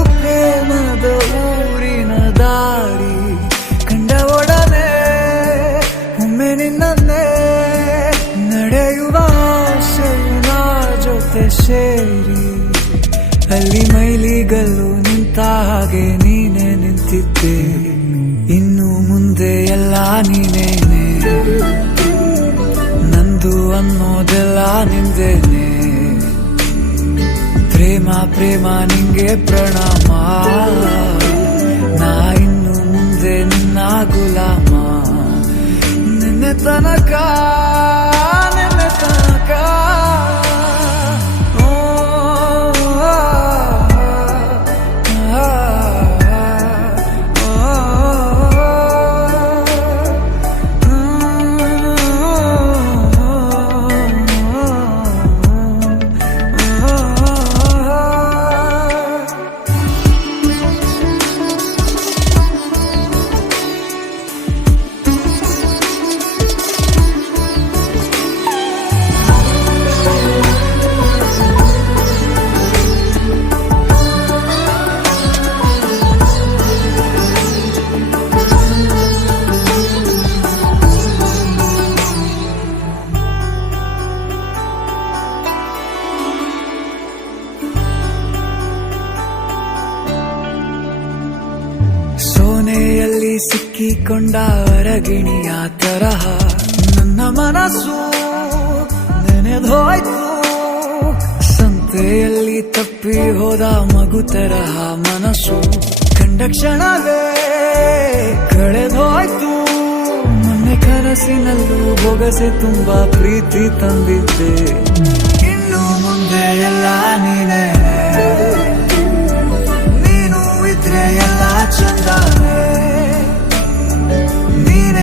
ಪ್ರೇಮದ ಊರಿನ ದಾರಿ ಕಂಡ ಒಡನೆ ಒಮ್ಮೆ ನಿನ್ನೇ ನಡೆಯುವ ಆಸೆಯ ಜೊತೆ ಸೇರಿ ಅಲ್ಲಿ ಮೈಲಿಗಲ್ಲು ನಿಂತ ಹಾಗೆ ನೀನೆ ನಿಂತಿದ್ದೆ. ಇನ್ನು ಮುಂದೆ ಎಲ್ಲ ನೀನೇನೆ, ನಂದು ಅನ್ನೋದೆಲ್ಲ ನಿಂದೇನೆ. ಪ್ರೇಮ ಪ್ರೇಮ ನಿಂಗೆ ಪ್ರಣಾಮ, ನಾ ಇನ್ನು ಮುಂದೆ ನಿನ್ನ ಗುಲಾಮ. ನಿನ್ನೆ ತನಕ ಸೋನೆಯಲ್ಲಿ ಸಿಕ್ಕಿಕೊಂಡ ಅರಗಿಣಿಯ ತರಹ ನನ್ನ ಮನಸ್ಸು ನೆನೆದೋಯ್ತು. ಸಂತೆಯಲ್ಲಿ ತಪ್ಪಿ ಹೋದ ಮಗು ತರಹ ಮನಸ್ಸು ಕಂಡ ಕ್ಷಣವೇ ಕಳೆದೋಯ್ತು. ಮೊನ್ನೆ ಕನಸಿನಲ್ಲೂ ಬೊಗಸೆ ತುಂಬಾ ಪ್ರೀತಿ ತಂದಿದ್ದೆ.